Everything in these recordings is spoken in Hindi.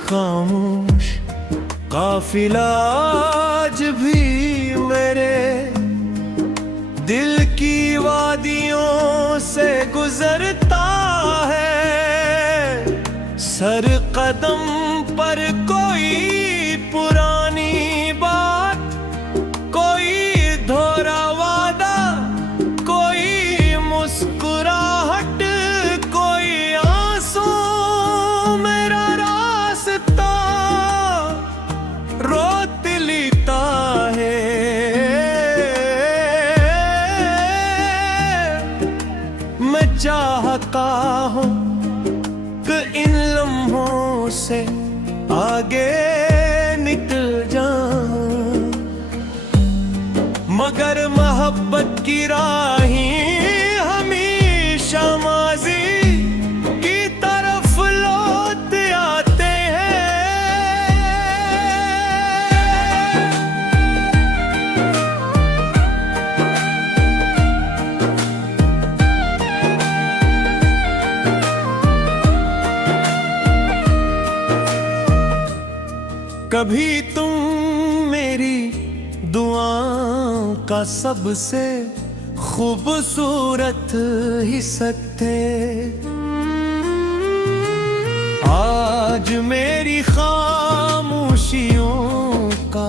खामोश काफिला आज भी मेरे दिल की वादियों से गुजरता है। सर कदम पर कोई पुरानी बात, कोई धोरा वादा, कोई मुस्कुराहट, कोई आंसू, मेरा रास्ता रोत लेता है। मैं चाहता हूँ कि इन लम्हों से आगे निकल जाऊं, मगर मोहब्बत की राहें हमेशा माज़ी की तरफ लौट आते हैं। कभी तुम मेरी दुआओं का सबसे खूबसूरत हिस्सा थे, आज मेरी खामोशियों का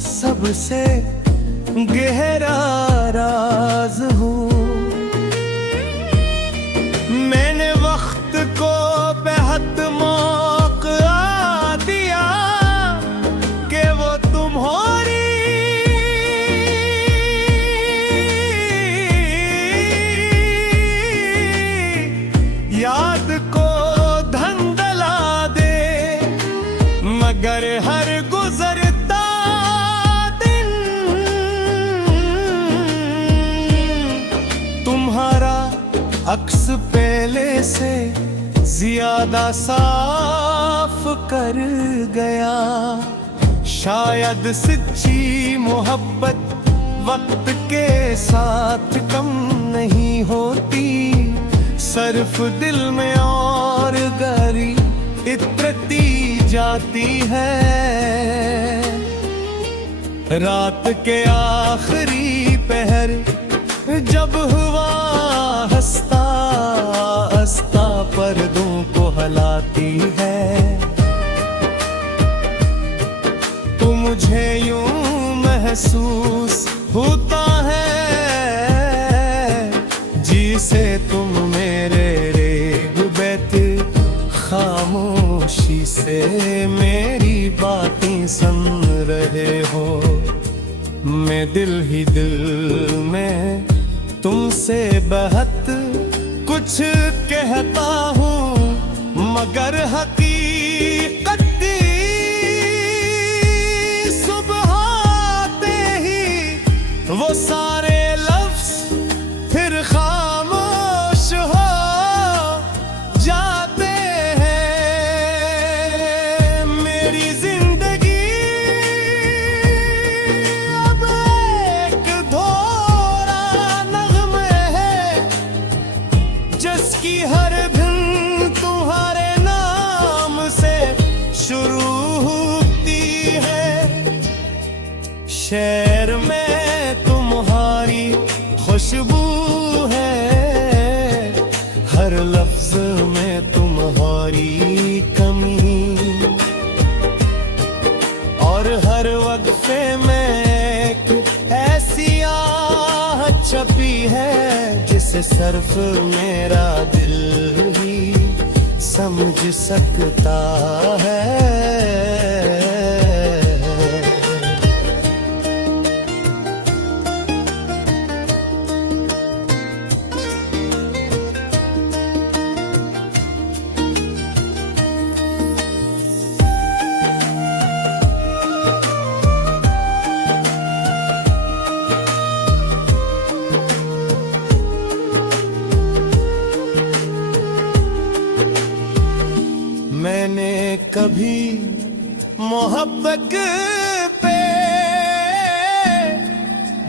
सबसे गहरा राज हूँ। मैंने वक्त को बेहद मौका दिया कि वो तुम्हारी याद को धंधला दे, मगर हर गुजरता दिन तुम्हारा अक्स पहले से ज्यादा साफ कर गया। शायद सच्ची मोहब्बत वक्त के साथ कम नहीं होती, सिर्फ दिल में और गहरी इतरती जाती है। रात के आखिरी पहर जब हुआ हंसता हंसता पर्दों को हलाती है, तो मुझे यूं महसूस होता है जिसे तुम मेरे रेग बैठे खामोशी से मेरी बातें सुन रहे हो। मैं दिल ही दिल में तुमसे बहुत कुछ कहता हूँ, मगर हकीकत सुबह आते ही वो सारे लफ्ज फिर खामोश हो जाते हैं। मेरी जिंदगी अब एक धोरा नग़्मे है, जिसकी हर धुन तुम्हारे नाम से शुरू होती है। शेर में तुम्हारी खुशबू है, हर लफ्ज में तुम्हारी कमी, और हर वक्फे में एक ऐसी आह छपी है जिसे सिर्फ मेरा दिल ही समझ सकता है। मैंने कभी मोहब्बत पे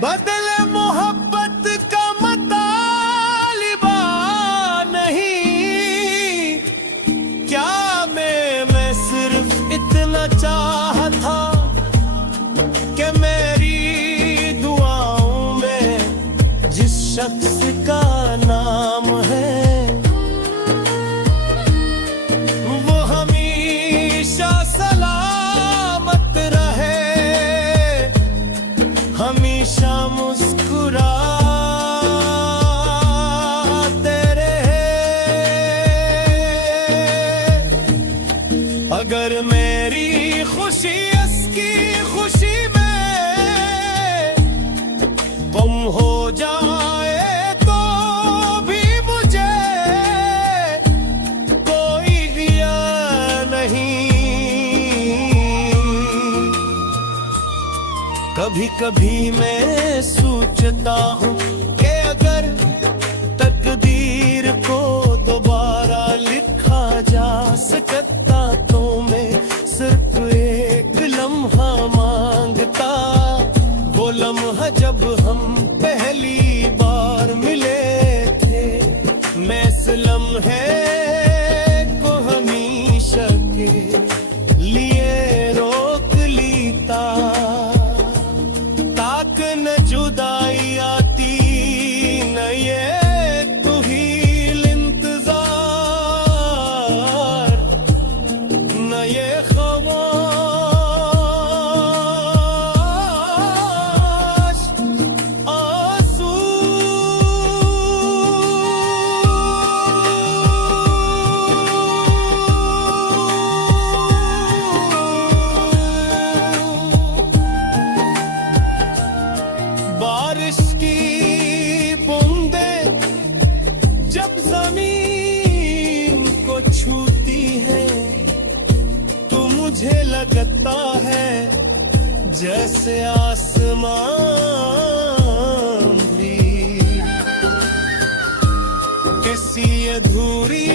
बदले मोहब्बत का मुतालिबा नहीं, क्या मैं सिर्फ चाहा था कि मेरी दुआओं में जिस शख्स का नाम है वो हमेशा सलामत रहे, हमेशा मुस्कुराते रहे। अगर मेरी खुशी उसकी खुशी में गुम हो जाए तो भी मुझे कोई गिया नहीं। कभी कभी मैं सोचता हूँ कि अगर तकदीर को दोबारा लिखा जा सकता तो मैं सिर्फ एक लम्हा मांगता, वो लम्हा जब हम पहली बार मिले थे। मैं इस लम्हे को हमेशा के लिए रोक लेता, ताक न जुदाई आती न ये तू ही इंतजार, न ये बारिश की बूंदें जब जमीन को छूती है तो मुझे लगता है जैसे आसमान भी किसी अधूरी